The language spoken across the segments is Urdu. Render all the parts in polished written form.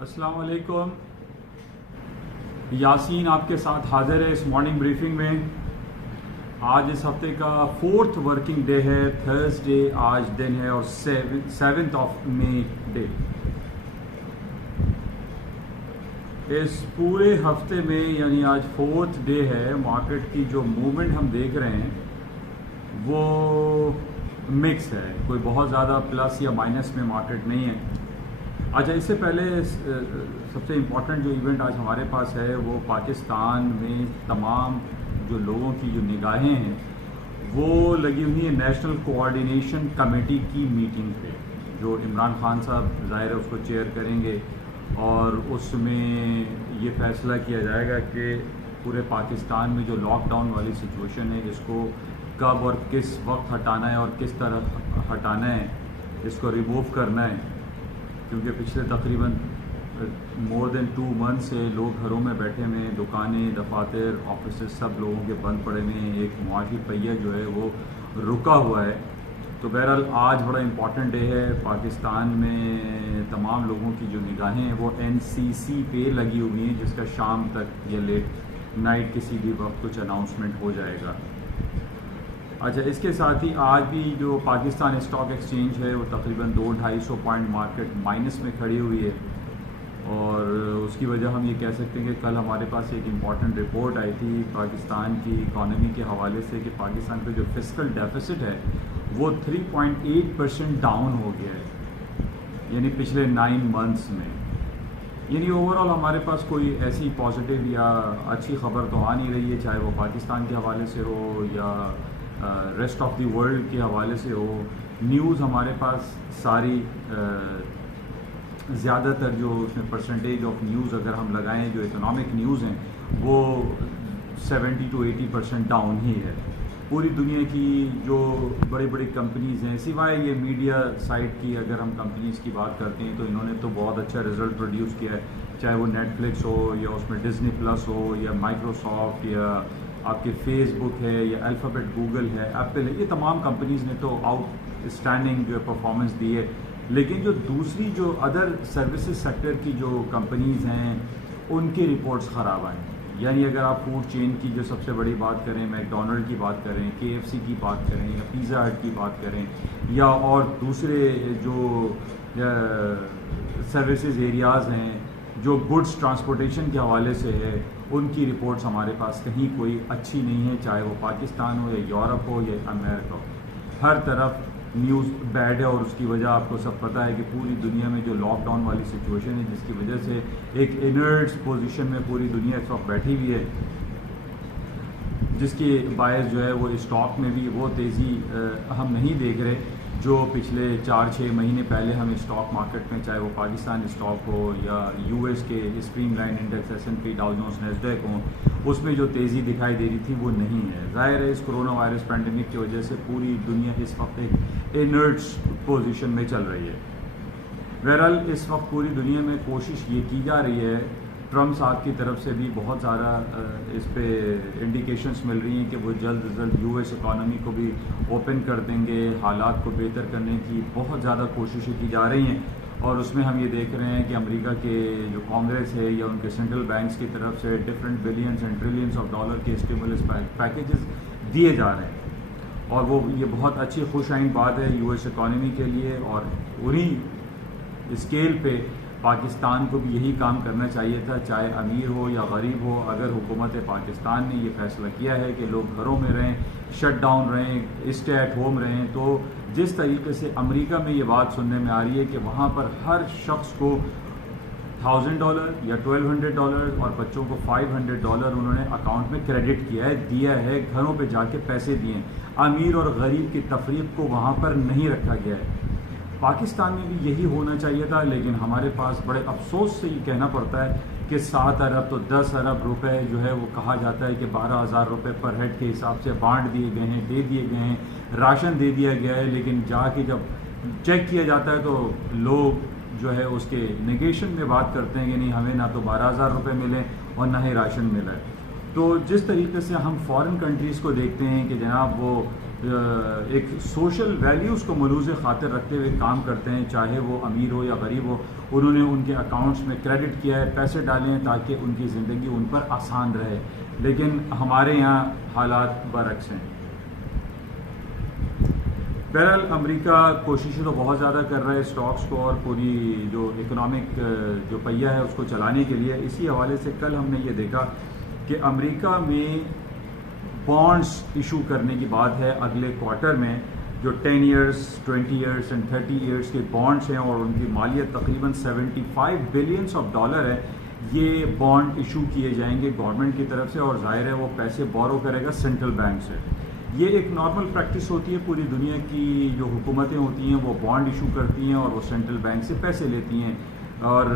السلام علیکم. یاسین آپ کے ساتھ حاضر ہے اس مارننگ بریفنگ میں. آج اس ہفتے کا 4th ورکنگ ڈے ہے, تھرسڈے آج دن ہے, اور 7th آف مئی ڈے. اس پورے ہفتے میں یعنی آج 4th ڈے ہے, مارکیٹ کی جو موومنٹ ہم دیکھ رہے ہیں وہ مکس ہے. کوئی بہت زیادہ پلس یا مائنس میں مارکیٹ نہیں ہے. اچھا, اس سے پہلے سب سے امپورٹنٹ جو ایونٹ آج ہمارے پاس ہے وہ پاکستان میں تمام جو لوگوں کی جو نگاہیں ہیں وہ لگی ہوئی ہیں نیشنل کوآرڈینیشن کمیٹی کی میٹنگ پہ, جو عمران خان صاحب ظاہر ہے اس کو چیئر کریں گے, اور اس میں یہ فیصلہ کیا جائے گا کہ پورے پاکستان میں جو لاک ڈاؤن والی سچویشن ہے اس کو کب اور کس وقت ہٹانا ہے اور کس طرح ہٹانا ہے, اس کو ریموو کرنا ہے. کیونکہ پچھلے تقریباً مور دین 2 منتھ سے لوگ گھروں میں بیٹھے ہوئے ہیں, دکانیں, دفاتر, آفیسز سب لوگوں کے بند پڑے ہوئے ہیں. ایک معاشی پہیہ جو ہے وہ رکا ہوا ہے. تو بہرحال آج بڑا امپورٹنٹ ڈے ہے. پاکستان میں تمام لوگوں کی جو نگاہیں ہیں وہ NCC پہ لگی ہوئی ہیں, جس کا شام تک یا لیٹ نائٹ کسی بھی وقت کچھ اناؤنسمنٹ ہو جائے گا. اچھا, اس کے ساتھ ہی آج بھی جو پاکستان اسٹاک ایکسچینج ہے وہ تقریباً 200-250 پوائنٹ مارکیٹ مائنس میں کھڑی ہوئی ہے. اور اس کی وجہ ہم یہ کہہ سکتے ہیں کہ کل ہمارے پاس ایک امپورٹنٹ رپورٹ آئی تھی پاکستان کی اکانومی کے حوالے سے کہ پاکستان کا جو فسکل ڈیفیسٹ ہے وہ 3.8% ڈاؤن ہو گیا ہے, یعنی پچھلے 9 منتھس میں. یعنی اوور آل ہمارے پاس کوئی ایسی پازیٹیو یا اچھی خبر تو آ نہیں رہی ہے, چاہے وہ پاکستان کے حوالے سے ہو یا ریسٹ آف دی ورلڈ کے حوالے سے ہو. نیوز ہمارے پاس ساری زیادہ تر جو اس میں پرسنٹیج آف نیوز اگر ہم لگائیں جو اکنامک نیوز ہیں وہ 70-80% ڈاؤن ہی ہے. پوری دنیا کی جو بڑی بڑی کمپنیز ہیں, سوائے یہ میڈیا سائٹ کی اگر ہم کمپنیز کی بات کرتے ہیں تو انہوں نے تو بہت اچھا رزلٹ پروڈیوس کیا ہے, چاہے وہ نیٹ فلکس ہو یا اس میں ڈزنی پلس ہو یا مائکروسافٹ یا آپ کے فیس بک ہے یا الفابیٹ گوگل ہے, ایپل ہے, یہ تمام کمپنیز نے تو آؤٹ اسٹینڈنگ پرفارمنس دی ہے. لیکن جو دوسری جو ادر سروسز سیکٹر کی جو کمپنیز ہیں ان کی رپورٹس خراب آئیں. یعنی اگر آپ فوڈ چین کی جو سب سے بڑی بات کریں, میک ڈونلڈ کی بات کریں, KFC کی بات کریں یا پیزا ہٹ کی بات کریں یا اور دوسرے جو سروسز ایریاز ہیں جو گڈس ٹرانسپورٹیشن کے حوالے سے ہے, ان کی رپورٹس ہمارے پاس کہیں کوئی اچھی نہیں ہے, چاہے وہ پاکستان ہو یا یورپ ہو یا امریکہ ہو. ہر طرف نیوز بیڈ ہے, اور اس کی وجہ آپ کو سب پتہ ہے کہ پوری دنیا میں جو لاک ڈاؤن والی سچویشن ہے جس کی وجہ سے ایک انرٹ پوزیشن میں پوری دنیا اس وقت بیٹھی ہوئی ہے, جس کے باعث جو ہے وہ اسٹاک میں بھی وہ تیزی ہم نہیں دیکھ رہے جو پچھلے 4-6 مہینے پہلے ہم اسٹاک مارکیٹ میں, چاہے وہ پاکستان اسٹاک ہو یا US کے stream line index S&P Dow Jones Nasdaq ہوں, اس میں جو تیزی دکھائی دے رہی تھی وہ نہیں ہے. ظاہر ہے اس کرونا وائرس پینڈیمک کی وجہ سے پوری دنیا اس وقت ایک انرٹ پوزیشن میں چل رہی ہے. بہرحال اس وقت پوری دنیا میں کوشش یہ کی جا رہی ہے, ٹرمپ صاحب کی طرف سے بھی بہت زیادہ اس پہ انڈیکیشنز مل رہی ہیں کہ وہ جلد از جلد US اکانومی کو بھی اوپن کر دیں گے, حالات کو بہتر کرنے کی بہت زیادہ کوششیں کی جا رہی ہیں. اور اس میں ہم یہ دیکھ رہے ہیں کہ امریکہ کے جو کانگریس ہے یا ان کے سینٹرل بینکس کی طرف سے different billions and trillions of dollar کے اسٹیمولس پیکیجز دیے جا رہے ہیں, اور وہ یہ بہت اچھی خوش آئند بات ہے US اکانومی کے لیے. اور انہی اسکیل پہ پاکستان کو بھی یہی کام کرنا چاہیے تھا, چاہے امیر ہو یا غریب ہو. اگر حکومت پاکستان نے یہ فیصلہ کیا ہے کہ لوگ گھروں میں رہیں, شٹ ڈاؤن رہیں, اسٹے ایٹ ہوم رہیں, تو جس طریقے سے امریکہ میں یہ بات سننے میں آ رہی ہے کہ وہاں پر ہر شخص کو $1,000 یا $1,200 اور بچوں کو $500 انہوں نے اکاؤنٹ میں کریڈٹ کیا ہے, دیا ہے, گھروں پہ جا کے پیسے دیے ہیں. امیر اور غریب کی تفریق کو وہاں پر نہیں رکھا گیا ہے. پاکستان میں بھی یہی ہونا چاہیے تھا, لیکن ہمارے پاس بڑے افسوس سے یہ کہنا پڑتا ہے کہ 7 ارب تو 10 ارب روپے جو ہے وہ کہا جاتا ہے کہ 12,000 روپے پر ہیڈ کے حساب سے بانٹ دیے گئے ہیں, دے دیے گئے ہیں, راشن دے دیا گیا ہے. لیکن جا کے جب چیک کیا جاتا ہے تو لوگ جو ہے اس کے نیگیشن میں بات کرتے ہیں کہ نہیں, ہمیں نہ تو 12,000 روپے ملے اور نہ ہی راشن ملا ہے. تو جس طریقے سے ہم فارن کنٹریز کو دیکھتے ہیں کہ جناب وہ ایک سوشل ویلیوز کو ملوز خاطر رکھتے ہوئے کام کرتے ہیں، چاہے وہ امیر ہو یا غریب ہو. انہوں نے ان کے اکاؤنٹس میں کریڈٹ کیا ہے، پیسے ڈالے ہیں تاکہ ان کی زندگی ان پر آسان رہے. لیکن ہمارے یہاں حالات برعکس ہیں. بہرحال امریکہ کوششیں تو بہت زیادہ کر رہا ہے اسٹاکس کو اور پوری جو اکنامک جو پہیہ ہے اس کو چلانے کے لیے. اسی حوالے سے کل ہم نے یہ دیکھا کہ امریکہ میں بانڈز ایشو کرنے کی بات ہے اگلے کوارٹر میں، جو 10 ایئرس 20 ایئرس اینڈ 30 ایئرس کے بانڈز ہیں اور ان کی مالیت تقریباً $75 بلین ہے. یہ بانڈ ایشو کیے جائیں گے گورنمنٹ کی طرف سے، اور ظاہر ہے وہ پیسے بورو کرے گا سینٹرل بینک سے. یہ ایک نارمل پریکٹس ہوتی ہے، پوری دنیا کی جو حکومتیں ہوتی ہیں وہ بانڈ ایشو کرتی ہیں اور وہ سینٹرل بینک سے پیسے لیتی ہیں، اور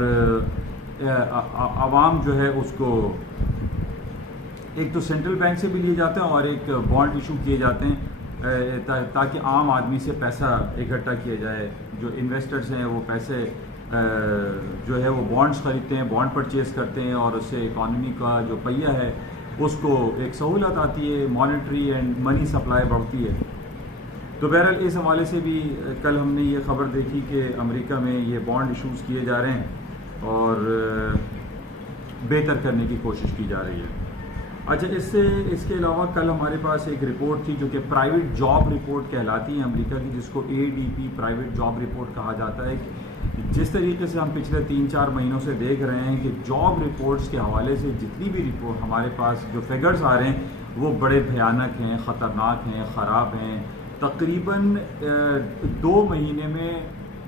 عوام جو ہے اس کو ایک تو سینٹرل بینک سے بھی لیے جاتے ہیں اور ایک بانڈ ایشو کیے جاتے ہیں تاکہ عام آدمی سے پیسہ اکٹھا کیا جائے. جو انویسٹرز ہیں وہ پیسے جو ہے وہ بانڈز خریدتے ہیں، بانڈ پرچیز کرتے ہیں، اور اس سے اکانومی کا جو پہیہ ہے اس کو ایک سہولت آتی ہے، مانیٹری اینڈ منی سپلائی بڑھتی ہے. تو بہرحال اس حوالے سے بھی کل ہم نے یہ خبر دیکھی کہ امریکہ میں یہ بانڈ ایشوز کیے جا رہے ہیں اور بہتر کرنے کی کوشش کی جا رہی ہے. اچھا، اس کے علاوہ کل ہمارے پاس ایک رپورٹ تھی جو کہ پرائیویٹ جاب رپورٹ کہلاتی ہے امریکہ کی، جس کو ADP پرائیویٹ جاب رپورٹ کہا جاتا ہے. جس طریقے سے ہم پچھلے 3-4 مہینوں سے دیکھ رہے ہیں کہ جاب رپورٹس کے حوالے سے جتنی بھی رپورٹ ہمارے پاس جو فگرز آ رہے ہیں وہ بڑے بھیانک ہیں، خطرناک ہیں، خراب ہیں. تقریباً 2 مہینے میں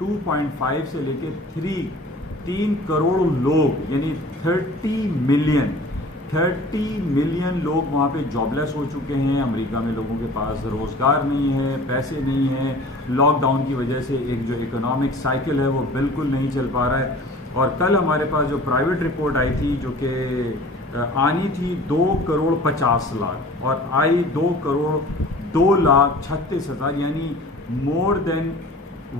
2.5 سے لے کے 3 کروڑ لوگ، یعنی 30 ملین لوگ وہاں پہ جاب لیس ہو چکے ہیں. امریکہ میں لوگوں کے پاس روزگار نہیں ہے، پیسے نہیں ہیں، لاک ڈاؤن کی وجہ سے ایک جو اکنامک سائیکل ہے وہ بالکل نہیں چل پا رہا ہے. اور کل ہمارے پاس جو پرائیویٹ رپورٹ آئی تھی جو کہ آنی تھی 2,50,00,000 اور آئی 2,02,36,000، یعنی مور دین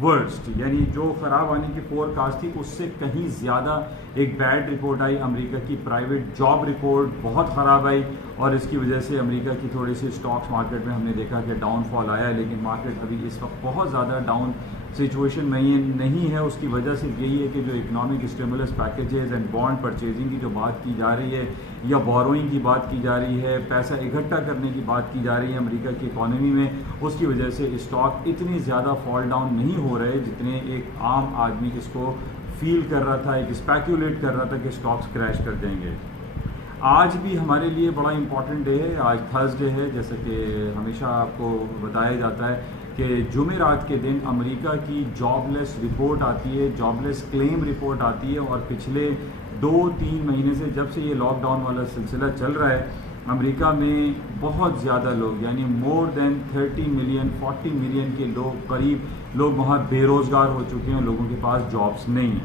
ورسٹ، یعنی جو خراب آنے کی فور کاسٹ تھی اس سے کہیں زیادہ ایک بیڈ رپورٹ آئی. امریکہ کی پرائیویٹ جاب رپورٹ بہت خراب آئی اور اس کی وجہ سے امریکہ کی تھوڑی سی اسٹاکس مارکیٹ میں ہم نے دیکھا کہ ڈاؤن فال آیا ہے، لیکن مارکیٹ ابھی اس وقت بہت زیادہ ڈاؤن سچویشن میں نہیں ہے. اس کی وجہ صرف یہی ہے کہ جو economic stimulus packages and bond purchasing کی جو بات کی جا رہی ہے یا بوروئنگ کی بات کی جا رہی ہے، پیسہ اکٹھا کرنے کی بات کی جا رہی ہے امریکہ کی اکانومی میں، اس کی وجہ سے اسٹاک اتنی زیادہ فال ڈاؤن نہیں ہو رہے جتنے ایک عام آدمی اس کو فیل کر رہا تھا، ایک اسپیکولیٹ کر رہا تھا کہ اسٹاکس کریش کر جائیں گے. آج بھی ہمارے لیے بڑا امپورٹنٹ ڈے ہے. آج تھرسڈے ہے، جیسا کہ ہمیشہ آپ کو بتایا جاتا ہے کہ جمعرات کے دن امریکہ کی جاب لیس رپورٹ آتی ہے، جاب لیس کلیم رپورٹ آتی ہے. اور پچھلے 2-3 مہینے سے جب سے یہ لاک ڈاؤن والا سلسلہ چل رہا ہے امریکہ میں بہت زیادہ لوگ، یعنی مور دین 30 ملین 40 ملین کے لوگ، قریب لوگ وہاں بے روزگار ہو چکے ہیں، لوگوں کے پاس جابس نہیں ہیں.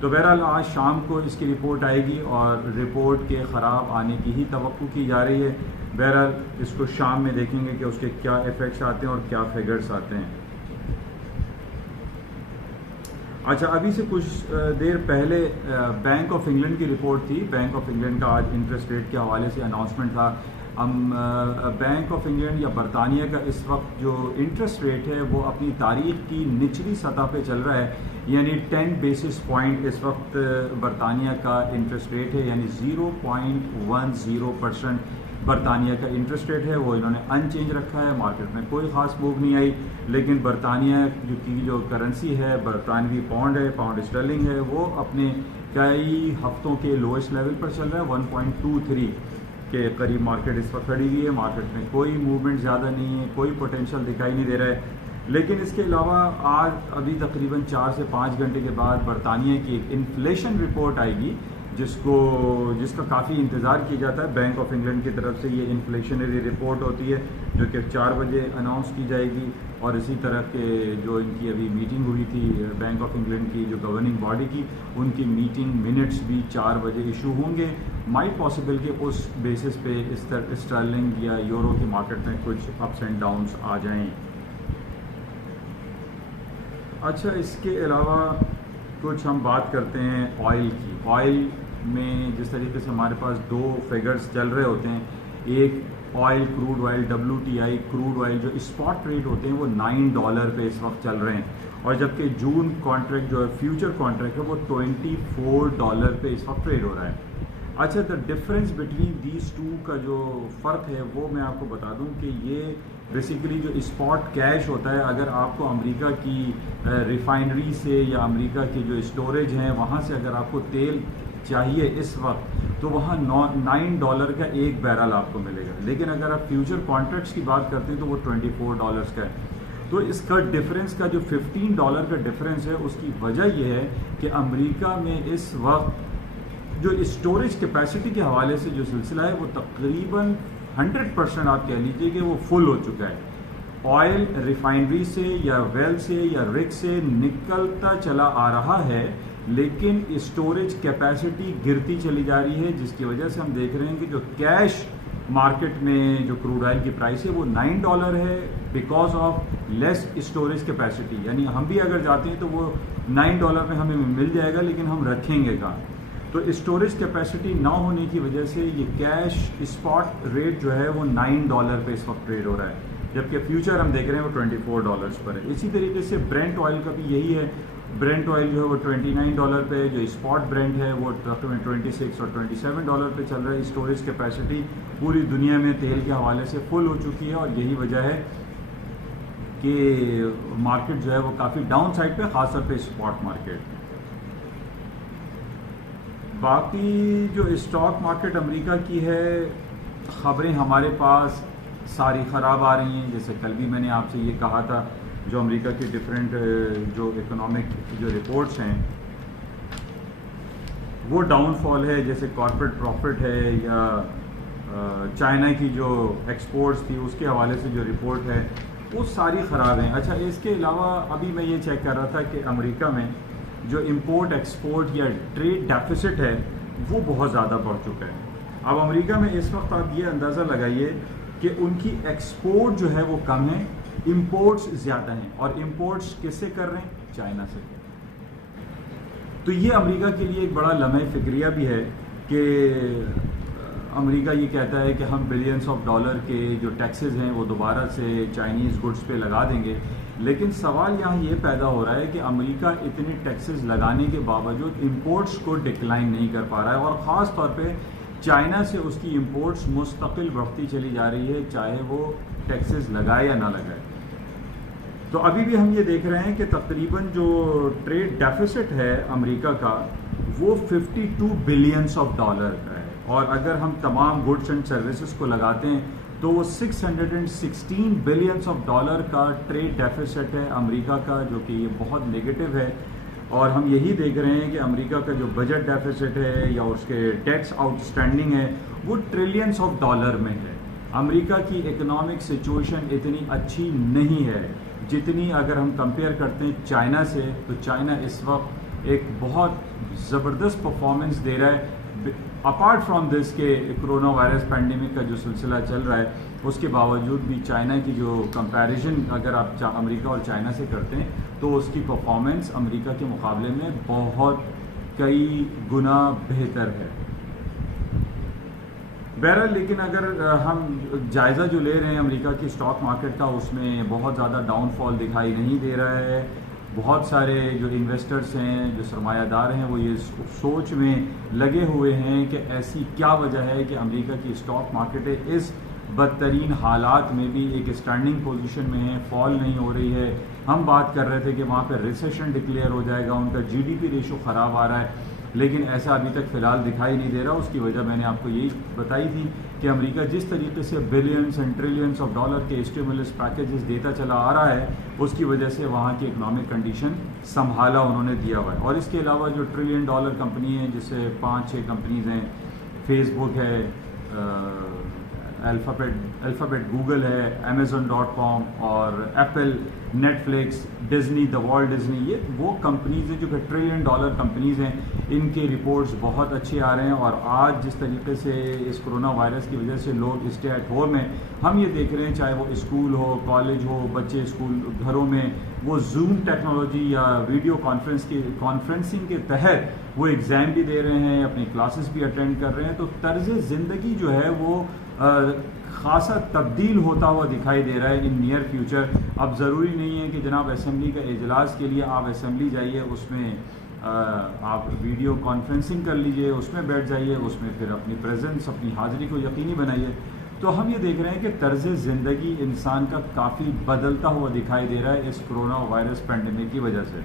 تو بہرحال آج شام کو اس کی رپورٹ آئے گی اور رپورٹ کے خراب آنے کی ہی توقع کی جا رہی ہے. بہرحال اس کو شام میں دیکھیں گے کہ اس کے کیا ایفیکٹس آتے ہیں اور کیا فگرز آتے ہیں. اچھا، ابھی سے کچھ دیر پہلے بینک آف انگلینڈ کی رپورٹ تھی. بینک آف انگلینڈ کا آج انٹرسٹ ریٹ کے حوالے سے اناؤنسمنٹ تھا. بینک آف انگلینڈ یا برطانیہ کا اس وقت جو انٹرسٹ ریٹ ہے وہ اپنی تاریخ کی نچلی سطح پہ چل رہا ہے، یعنی 10 بیسس پوائنٹ اس وقت برطانیہ کا انٹرسٹ ریٹ ہے، یعنی 0.10% برطانیہ کا انٹرسٹ ریٹ ہے. وہ انہوں نے ان چینج رکھا ہے، مارکیٹ میں کوئی خاص موو نہیں آئی. لیکن برطانیہ کی جو کرنسی ہے، برطانوی پاؤنڈ ہے، پاؤنڈ اسٹرلنگ ہے، وہ اپنے کئی ہفتوں کے لوئسٹ لیول پر چل رہا ہے. 1.23 کے قریب مارکیٹ اس وقت کھڑی ہوئی ہے. مارکیٹ میں کوئی موومنٹ زیادہ نہیں ہے، کوئی پوٹینشیل دکھائی نہیں دے رہا ہے. لیکن اس کے علاوہ آج ابھی تقریباً 4 سے 5 گھنٹے کے بعد برطانیہ کی ایک انفلیشن رپورٹ آئے گی جس کا کافی انتظار کیا جاتا ہے. بینک آف انگلینڈ کی طرف سے یہ انفلیشنری رپورٹ ہوتی ہے جو کہ 4 بجے اناؤنس کی جائے گی. اور اسی طرح کے جو ان کی ابھی میٹنگ ہوئی تھی بینک آف انگلینڈ کی جو گورننگ باڈی کی، ان کی میٹنگ منٹس بھی 4 بجے ایشو ہوں گے. مائٹ پاسبل کہ اس بیسس پہ اسٹرلنگ یا یورو کی مارکیٹ میں کچھ اپس اینڈ ڈاؤنس آ جائیں. اچھا، اس کے علاوہ کچھ ہم بات کرتے ہیں آئل کی. آئل میں جس طریقے سے ہمارے پاس 2 فگرز چل رہے ہوتے ہیں، ایک oil crude oil WTI crude oil جو اسپاٹ ریٹ ہوتے ہیں وہ $9 پہ اس وقت چل رہے ہیں, اور جبکہ جون کانٹریکٹ جو ہے فیوچر کانٹریکٹ ہے وہ $24 پہ اس وقت ٹریڈ ہو رہا ہے. اچھا, the difference between these two کا جو فرق ہے وہ میں آپ کو بتا دوں کہ یہ بیسیکلی جو اسپاٹ کیش ہوتا ہے, اگر آپ کو امریکہ کی ریفائنری سے یا امریکہ کی جو اسٹوریج ہیں وہاں سے اگر آپ کو تیل چاہیے اس وقت تو وہاں $9 کا ایک بیرل آپ کو ملے گا, لیکن اگر آپ فیوچر کانٹریکٹس کی بات کرتے ہیں تو وہ $24 کا ہے. تو اس کا ڈفرینس کا جو $15 کا ڈفرینس ہے اس کی وجہ یہ ہے کہ امریکہ میں اس وقت جو اسٹوریج کیپیسٹی کے حوالے سے جو سلسلہ ہے وہ تقریباً 100% آپ کہہ لیجئے کہ وہ فل ہو چکا ہے. آئل ریفائنری سے یا ویل سے یا رگ سے نکلتا چلا آ رہا ہے, لیکن اسٹوریج کیپیسٹی گرتی چلی جا رہی ہے, جس کی وجہ سے ہم دیکھ رہے ہیں کہ جو کیش مارکیٹ میں جو کروڈ آئل کی پرائس ہے وہ $9 ہے because of less storage capacity. یعنی ہم بھی اگر جاتے ہیں تو وہ $9 میں ہمیں مل جائے گا, لیکن ہم رکھیں گے کہاں. تو اسٹوریج کیپیسٹی نہ ہونے کی وجہ سے یہ کیش اسپاٹ ریٹ جو ہے وہ $9 پہ اس وقت ٹریڈ ہو رہا ہے, جبکہ فیوچر ہم دیکھ رہے ہیں وہ $24 پر ہے. اسی طریقے سے برینٹ آئل کا بھی یہی ہے, برینٹ آئل جو ہے وہ $29 پہ ہے, جو اسپاٹ برینٹ ہے وہ تقریباً $26 اور $27 پہ چل رہا ہے. اسٹوریج کیپیسٹی پوری دنیا میں تیل کے حوالے سے فل ہو چکی ہے, اور یہی وجہ ہے کہ مارکیٹ جو ہے وہ کافی ڈاؤن سائڈ پہ, خاص طور پہ اسپاٹ مارکیٹ. باقی جو اسٹاک مارکیٹ امریکہ کی ہے, خبریں ہمارے پاس ساری خراب آ رہی ہیں. جیسے کل بھی میں نے آپ سے یہ کہا تھا, جو امریکہ کی ڈفرینٹ جو اکنامک جو رپورٹس ہیں وہ ڈاؤن فال ہے, جیسے کارپوریٹ پروفٹ ہے یا چائنا کی جو ایکسپورٹس تھی اس کے حوالے سے جو رپورٹ ہے وہ ساری خراب ہیں. اچھا, اس کے علاوہ ابھی میں یہ چیک کر رہا تھا کہ امریکہ میں جو امپورٹ ایکسپورٹ یا ٹریڈ ڈیفیسٹ ہے وہ بہت زیادہ بڑھ چکا ہے. اب امریکہ میں اس وقت آپ یہ اندازہ لگائیے کہ ان کی ایکسپورٹ جو ہے وہ کم ہے, امپورٹس زیادہ ہیں, اور امپورٹس کس سے کر رہے ہیں؟ چائنا سے. تو یہ امریکہ کے لیے ایک بڑا لمحہ فکریہ بھی ہے کہ امریکہ یہ کہتا ہے کہ ہم بلینس آف ڈالر کے جو ٹیکسز ہیں وہ دوبارہ سے چائنیز گڈس پہ لگا دیں گے, لیکن سوال یہاں یہ پیدا ہو رہا ہے کہ امریکہ اتنے ٹیکسز لگانے کے باوجود امپورٹس کو ڈکلائن نہیں کر پا رہا ہے, اور خاص طور پہ چائنا سے اس کی امپورٹس مستقل بڑھتی چلی جا رہی ہے, چاہے وہ ٹیکسز لگائے یا نہ لگائے. تو ابھی بھی ہم یہ دیکھ رہے ہیں کہ تقریباً جو ٹریڈ ڈیفیسٹ ہے امریکہ کا وہ $52 بلین کا ہے, اور اگر ہم تمام گڈس اینڈ سروسز کو لگاتے ہیں تو وہ $616 بلین کا ٹریڈ ڈیفیسٹ ہے امریکہ کا, جو کہ یہ بہت نیگیٹو ہے. اور ہم یہی دیکھ رہے ہیں کہ امریکہ کا جو بجٹ ڈیفیسٹ ہے یا اس کے ٹیکس آؤٹ اسٹینڈنگ ہے وہ ٹریلینس آف ڈالر میں ہے. امریکہ کی اکنامک سچویشن اتنی اچھی نہیں ہے جتنی اگر ہم کمپیئر کرتے ہیں چائنا سے, تو چائنا اس وقت ایک بہت زبردست پرفارمنس دے رہا ہے. اپارٹ فرام دس کہ کرونا وائرس پینڈیمک کا جو سلسلہ چل رہا ہے اس کے باوجود بھی چائنا کی جو کمپیریزن اگر آپ امریکہ اور چائنا سے کرتے ہیں تو اس کی پرفارمنس امریکہ کے مقابلے میں بہت کئی گنا بہتر ہے. بہرحال لیکن اگر ہم جائزہ جو لے رہے ہیں امریکہ کی اسٹاک مارکیٹ کا, اس میں بہت زیادہ ڈاؤن فال دکھائی نہیں دے رہا ہے. بہت سارے جو انویسٹرز ہیں, جو سرمایہ دار ہیں, وہ یہ سوچ میں لگے ہوئے ہیں کہ ایسی کیا وجہ ہے کہ امریکہ کی اسٹاک مارکیٹ اس بدترین حالات میں بھی ایک اسٹینڈنگ پوزیشن میں ہے, فال نہیں ہو رہی ہے. ہم بات کر رہے تھے کہ وہاں پہ ریسیشن ڈکلیئر ہو جائے گا, ان کا GDP ریشو خراب آ رہا ہے, لیکن ایسا ابھی تک فی الحال دکھائی نہیں دے رہا. اس کی وجہ میں نے آپ کو یہی بتائی تھی کہ امریکہ جس طریقے سے billions and trillions of dollar کے اسٹیمولس پیکیجز دیتا چلا آ رہا ہے, اس کی وجہ سے وہاں کی اکنامک کنڈیشن سنبھالا انہوں نے دیا ہوا ہے. اور اس کے علاوہ جو $1 ٹریلین کمپنی ہیں, جس سے 5-6 کمپنیز ہیں, فیس بک ہے, الفابیٹ گوگل ہے, Amazon.com اور Apple, Netflix, Disney, the Walt Disney, یہ وہ کمپنیز ہیں جو کہ $1 ٹریلین کمپنیز ہیں. ان کے رپورٹس بہت اچھے آ رہے ہیں. اور آج جس طریقے سے اس کرونا وائرس کی وجہ سے لوگ اسٹے ایٹ ہوم ہیں, ہم یہ دیکھ رہے ہیں چاہے وہ اسکول ہو, کالج ہو, بچے اسکول گھروں میں وہ زوم ٹیکنالوجی یا ویڈیو کانفرنسنگ کے تحت وہ ایگزام بھی دے رہے ہیں, اپنی کلاسز بھی اٹینڈ کر رہے ہیں. تو طرز زندگی جو ہے وہ خاصا تبدیل ہوتا ہوا دکھائی دے رہا ہے ان نیئر فیوچر. اب ضروری نہیں ہے کہ جناب اسمبلی کا اجلاس کے لیے آپ اسمبلی جائیے, اس میں آپ ویڈیو کانفرنسنگ کر لیجئے, اس میں بیٹھ جائیے, اس میں پھر اپنی پریزنس, اپنی حاضری کو یقینی بنائیے. تو ہم یہ دیکھ رہے ہیں کہ طرز زندگی انسان کا کافی بدلتا ہوا دکھائی دے رہا ہے اس کرونا وائرس پینڈیمک کی وجہ سے.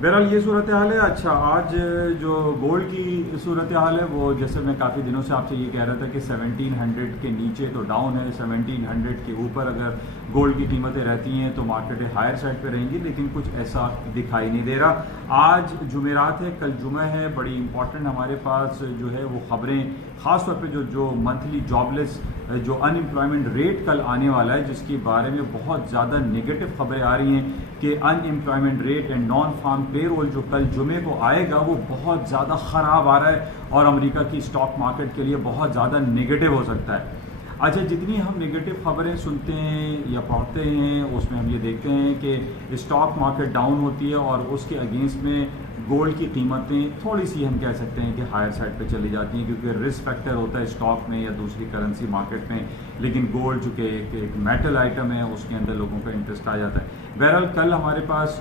بہرحال یہ صورتحال ہے. اچھا, آج جو گولڈ کی صورتحال ہے وہ جیسے میں کافی دنوں سے آپ سے یہ کہہ رہا تھا کہ 1700 کے نیچے تو ڈاؤن ہے, 1700 کے اوپر اگر گولڈ کی قیمتیں رہتی ہیں تو مارکیٹیں ہائر سائڈ پہ رہیں گی, لیکن کچھ ایسا دکھائی نہیں دے رہا. آج جمعرات ہے, کل جمعہ ہے, بڑی امپورٹنٹ ہمارے پاس جو ہے وہ خبریں, خاص طور پہ جو منتھلی جاب لیس جو ان امپلائمنٹ ریٹ کل آنے والا ہے, جس کے بارے میں بہت زیادہ نگیٹو خبریں آ رہی ہیں کہ unemployment rate and non farm payroll جو کل جمعے کو آئے گا وہ بہت زیادہ خراب آ رہا ہے اور امریکہ کی اسٹاک مارکیٹ کے لیے بہت زیادہ نگیٹو ہو سکتا ہے. اچھا, جتنی ہم نگیٹو خبریں سنتے ہیں یا پڑھتے ہیں اس میں ہم یہ دیکھتے ہیں کہ اسٹاک مارکیٹ ڈاؤن ہوتی ہے اور اس کے اگینسٹ میں گولڈ کی قیمتیں تھوڑی سی ہم کہہ سکتے ہیں کہ ہائر سائڈ پہ چلی جاتی ہیں, کیونکہ رسک فیکٹر ہوتا ہے اسٹاک میں یا دوسری کرنسی مارکیٹ میں, لیکن گولڈ چونکہ ایک میٹل آئٹم ہے اس کے اندر لوگوں کا انٹرسٹ آ جاتا ہے. بہرحال کل ہمارے پاس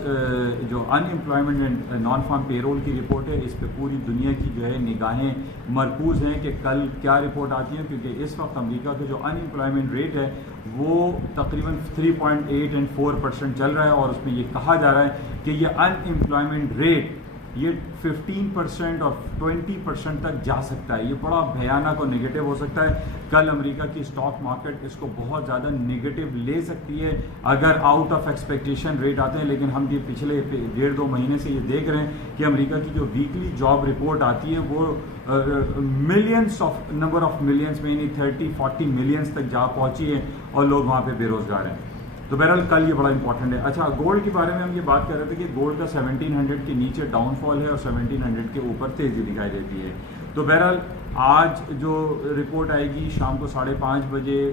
جو unemployment and non farm payroll کی رپورٹ ہے, اس پہ پوری دنیا کی جو ہے نگاہیں مرکوز ہیں کہ کل کیا رپورٹ آتی ہیں, کیونکہ اس وقت امریکہ کا جو ان امپلائمنٹ ریٹ ہے وہ تقریباً 3.8 and 4% چل رہا ہے, اور اس میں یہ کہا جا رہا ہے کہ یہ ان امپلائمنٹ ریٹ یہ 15% اور 20% تک جا سکتا ہے. یہ بڑا بھیانک اور نگیٹو ہو سکتا ہے. کل امریکہ کی اسٹاک مارکیٹ اس کو بہت زیادہ نگیٹو لے سکتی ہے اگر آؤٹ آف ایکسپیکٹیشن ریٹ آتے ہیں, لیکن ہم یہ پچھلے 1.5-2 مہینے سے یہ دیکھ رہے ہیں کہ امریکہ کی جو ویکلی جاب رپورٹ آتی ہے وہ نمبر آف ملینز میں یعنی 30-40 ملینز تک جا پہنچی ہے اور لوگ وہاں پہ بے روزگار ہیں. تو بہرحال کل یہ بڑا امپورٹنٹ ہے. اچھا, گولڈ کے بارے میں ہم یہ بات کر رہے تھے کہ گولڈ کا 1700 کے نیچے ڈاؤن فال ہے اور 1700 کے اوپر تیزی دکھائی دیتی ہے. تو بہرحال آج جو رپورٹ آئے گی شام کو 5:30 بجے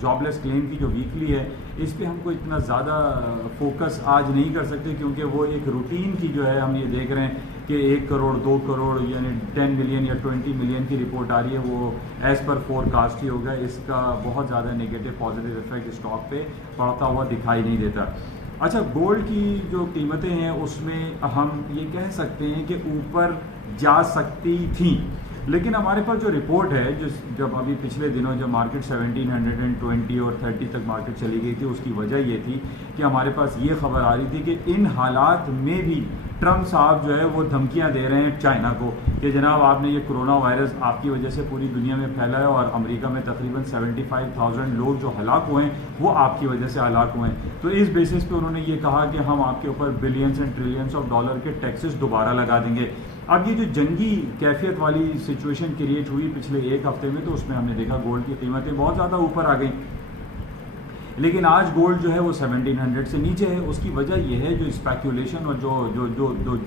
جاب لیس کلیم کی جو ویکلی ہے, اس پہ ہم کو اتنا زیادہ فوکس آج نہیں کر سکتے, کیونکہ وہ ایک روٹین کی جو ہے ہم یہ دیکھ رہے ہیں کہ 1 کروڑ 2 کروڑ یعنی 10 ملین یا 20 ملین کی رپورٹ آ رہی ہے, وہ ایز پر فور کاسٹ ہی ہوگا. اس کا بہت زیادہ نگیٹو پازیٹیو افیکٹ اسٹاک پہ پڑتا ہوا دکھائی نہیں دیتا. اچھا, گولڈ کی جو قیمتیں ہیں اس میں ہم یہ کہہ سکتے ہیں کہ اوپر جا سکتی تھیں, لیکن ہمارے پاس جو رپورٹ ہے جب ابھی پچھلے دنوں جب مارکیٹ 1720 اور 30 تک مارکیٹ چلی گئی تھی, اس کی وجہ یہ تھی کہ ہمارے پاس یہ خبر آ رہی تھی کہ ان حالات میں بھی ٹرمپ صاحب جو ہے وہ دھمکیاں دے رہے ہیں چائنا کو کہ جناب آپ نے یہ کرونا وائرس آپ کی وجہ سے پوری دنیا میں پھیلا ہے اور امریکہ میں تقریباً 75,000 لوگ جو ہلاک ہوئے ہیں وہ آپ کی وجہ سے ہلاک ہوئے ہیں. تو اس بیسس پہ انہوں نے یہ کہا کہ ہم آپ کے اوپر billions and trillions of dollar کے ٹیکسز دوبارہ لگا دیں گے. اب یہ جو جنگی کیفیت والی سچویشن کریٹ ہوئی پچھلے ایک ہفتے میں, تو اس میں ہم نے دیکھا گولڈ کی قیمتیں بہت زیادہ اوپر آ گئیں, لیکن آج گولڈ جو ہے وہ 1700 سے نیچے ہے. اس کی وجہ یہ ہے جو اسپیکولیشن اور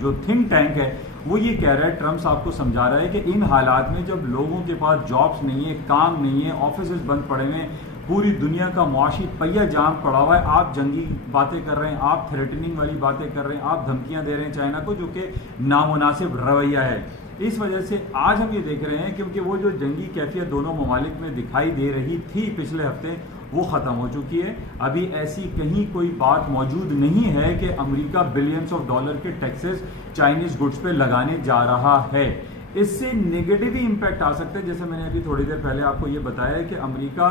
جو تھنک ٹینک ہے وہ یہ کہہ رہا ہے, ٹرمپ صاحب کو سمجھا رہا ہے کہ ان حالات میں جب لوگوں کے پاس جابس نہیں ہے, کام نہیں ہے, آفیسز بند پڑے ہوئے ہیں, پوری دنیا کا معاشی پہیہ جام پڑا ہوا ہے, آپ جنگی باتیں کر رہے ہیں, آپ تھریٹننگ والی باتیں کر رہے ہیں, آپ دھمکیاں دے رہے ہیں چائنا کو, جو کہ نامناسب رویہ ہے. اس وجہ سے آج ہم یہ دیکھ رہے ہیں کیونکہ وہ جو جنگی کیفیت دونوں ممالک میں دکھائی دے رہی تھی پچھلے ہفتے وہ ختم ہو چکی ہے. ابھی ایسی کہیں کوئی بات موجود نہیں ہے کہ امریکہ بلینز آف ڈالر کے ٹیکسز چائنیز گڈس پہ لگانے جا رہا ہے. اس سے نیگیٹو ہی امپیکٹ آ سکتا ہے. جیسے میں نے ابھی تھوڑی دیر پہلے آپ کو یہ بتایا کہ امریکہ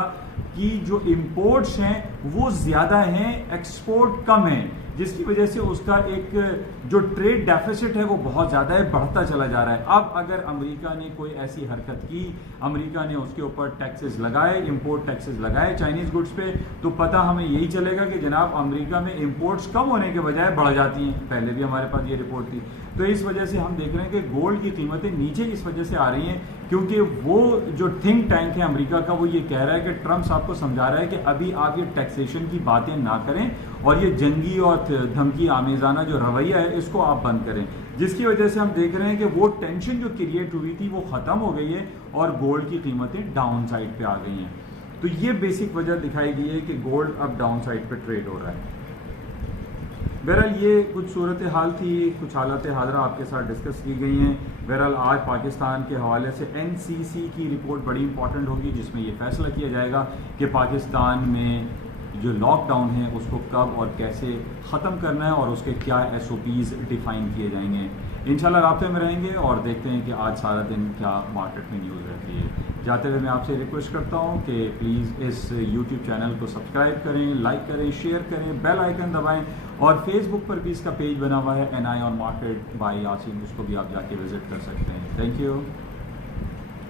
کی جو امپورٹس ہیں وہ زیادہ ہیں, ایکسپورٹ کم ہیں, جس کی وجہ سے اس کا ایک جو ٹریڈ ڈیفیسٹ ہے وہ بہت زیادہ ہے, بڑھتا چلا جا رہا ہے. اب اگر امریکہ نے کوئی ایسی حرکت کی, امریکہ نے اس کے اوپر ٹیکسز لگائے, امپورٹ ٹیکسز لگائے چائنیز گڈس پہ, تو پتہ ہمیں یہی چلے گا کہ جناب امریکہ میں امپورٹس کم ہونے کے بجائے بڑھ جاتی ہیں. پہلے بھی ہمارے پاس یہ رپورٹ تھی. تو اس وجہ سے ہم دیکھ رہے ہیں کہ گولڈ کی قیمتیں نیچے اس وجہ سے آ رہی ہیں کیونکہ وہ جو تھنک ٹینک ہے امریکہ کا وہ یہ کہہ رہا ہے کہ ٹرمپ صاحب کو سمجھا رہا ہے کہ ابھی آپ یہ ٹیکسیشن کی باتیں نہ کریں اور یہ جنگی اور دھمکی آمیزانہ جو رویہ ہے اس کو آپ بند کریں, جس کی وجہ سے ہم دیکھ رہے ہیں کہ وہ ٹینشن جو کریٹ ہوئی تھی وہ ختم ہو گئی ہے اور گولڈ کی قیمتیں ڈاؤن سائڈ پہ آ گئی ہیں. تو یہ بیسک وجہ دکھائی دی ہے کہ گولڈ اب ڈاؤن سائڈ پہ ٹریڈ ہو رہا ہے. بہرحال یہ کچھ صورتحال تھی، کچھ حالات حاضرہ آپ کے ساتھ ڈسکس کی گئی ہیں. بہرحال آج پاکستان کے حوالے سے NCC کی رپورٹ بڑی امپورٹنٹ ہوگی، جس میں یہ فیصلہ کیا جائے گا کہ پاکستان میں جو لاک ڈاؤن ہے اس کو کب اور کیسے ختم کرنا ہے اور اس کے کیا SOPs ڈیفائن کیے جائیں گے. انشاءاللہ رابطے میں رہیں گے اور دیکھتے ہیں کہ آج سارا دن کیا مارکیٹ میں نیوز رہتی ہے. جاتے ہوئے میں آپ سے ریکویسٹ کرتا ہوں کہ پلیز اس YouTube چینل کو سبسکرائب کریں، لائک کریں، شیئر کریں، بیل آئیکن دبائیں، اور فیس بک پر بھی اس کا پیج بنا ہوا ہے NI on Market by Yasin, اس کو بھی آپ جا کے وزٹ کر سکتے ہیں. Thank you.